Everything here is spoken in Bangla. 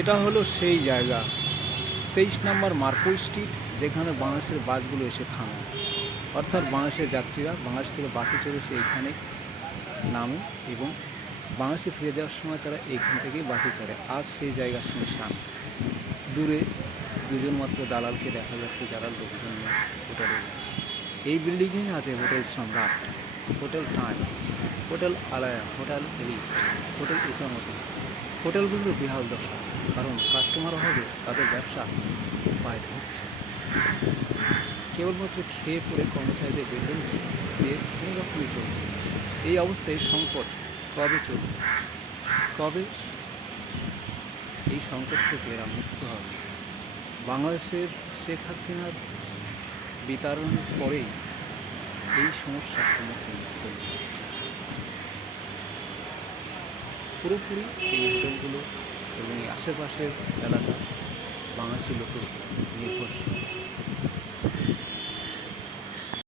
এটা হলো সেই জায়গা 23 নম্বর মার্কো স্ট্রিট, যেখানে বাংলাদেশের বাসগুলো এসে থামে। অর্থাৎ বাংলাদেশের যাত্রীরা বাংলাদেশ থেকে বাসে চড়ে এসে এইখানে নামে এবং বাংলাদেশে ফিরে যাওয়ার সময় তারা এইখান থেকেই বাসে চড়ে। আজ সেই জায়গা শুনশান। দূরে দুজন মাত্র দালালকে দেখা যাচ্ছে যারা লোকজন নিয়ে হোটেলে যায়। এই বিল্ডিংয়েই আছে hotel Samrat, hotel Times, hotel Alaya, hotel Elite, hotel Ichamati. হোটেলগুলোর বেহাল দশা, কারণ কাস্টমার অভাবে তাদের ব্যবসা পায় হচ্ছে। কেবলমাত্র খেয়ে পড়ে কর্মচারীদের বেতন দিয়ে কোনো রকমই চলছে। এই অবস্থায় সংকট কবে চলবে? কবে এই সংকট থেকে এরা মুক্ত হবে? বাংলাদেশের শেখ হাসিনার বিতাড়নের পরেই এই সমস্যার সম্মুখীন হতে পুরোপুরি এই হোটেলগুলো এবং এই আশেপাশের এলাকা বাংলাদেশের লোকের উপর নির্ভরশীল।